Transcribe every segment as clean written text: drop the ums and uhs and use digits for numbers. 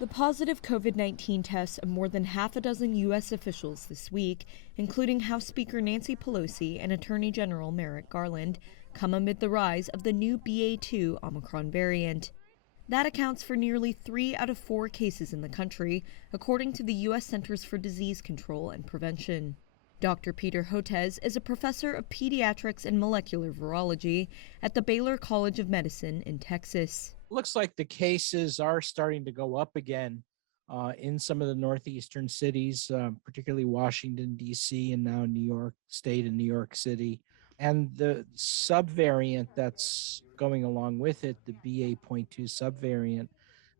The positive COVID-19 tests of more than half a dozen U.S. officials this week, including House Speaker Nancy Pelosi and Attorney General Merrick Garland, come amid the rise of the new BA.2 Omicron variant. That accounts for nearly 3 out of 4 cases in the country, according to the U.S. Centers for Disease Control and Prevention. Dr. Peter Hotez is a professor of pediatrics and molecular virology at the Baylor College of Medicine in Texas. Looks like the cases are starting to go up again in some of the northeastern cities, particularly Washington, D.C., and now New York State and New York City. And the subvariant that's going along with it, the BA.2 subvariant,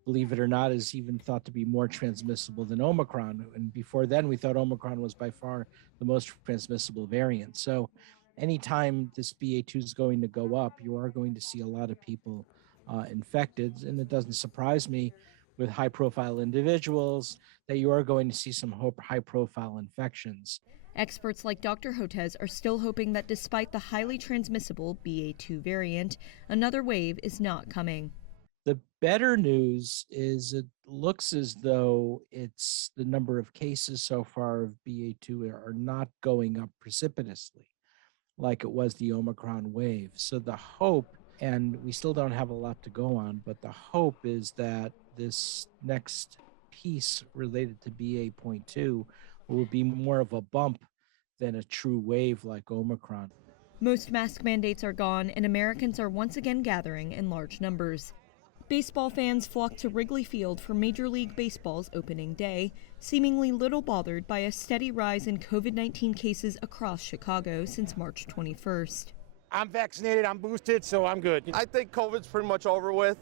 believe it or not, is even thought to be more transmissible than Omicron. And before then, we thought Omicron was by far the most transmissible variant. So anytime this BA.2 is going to go up, you are going to see a lot of people infected. And it doesn't surprise me with high-profile individuals that you are going to see some high-profile infections. Experts like Dr. Hotez are still hoping that despite the highly transmissible BA.2 variant, another wave is not coming. The better news is it looks as though it's the number of cases so far of BA.2 are not going up precipitously like it was the Omicron wave. So the hope, and we still don't have a lot to go on, but the hope is that this next piece related to BA.2 will be more of a bump than a true wave like Omicron. Most mask mandates are gone, and Americans are once again gathering in large numbers. Baseball fans flocked to Wrigley Field for Major League Baseball's opening day, seemingly little bothered by a steady rise in COVID-19 cases across Chicago since March 21st. I'm vaccinated, I'm boosted, so I'm good. I think COVID's pretty much over with,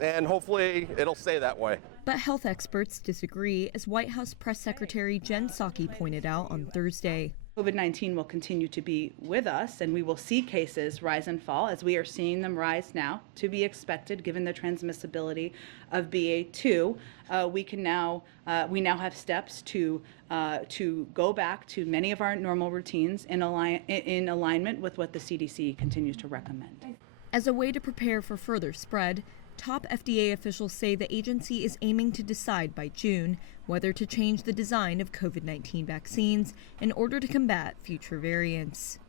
and hopefully it'll stay that way. But health experts disagree, as White House Press Secretary Jen Psaki pointed out on Thursday. COVID-19 will continue to be with us, and we will see cases rise and fall as we are seeing them rise now, to be expected given the transmissibility of BA.2. We now have steps to go back to many of our normal routines in alignment with what the CDC continues to recommend. As a way to prepare for further spread, top FDA officials say the agency is aiming to decide by June whether to change the design of COVID-19 vaccines in order to combat future variants.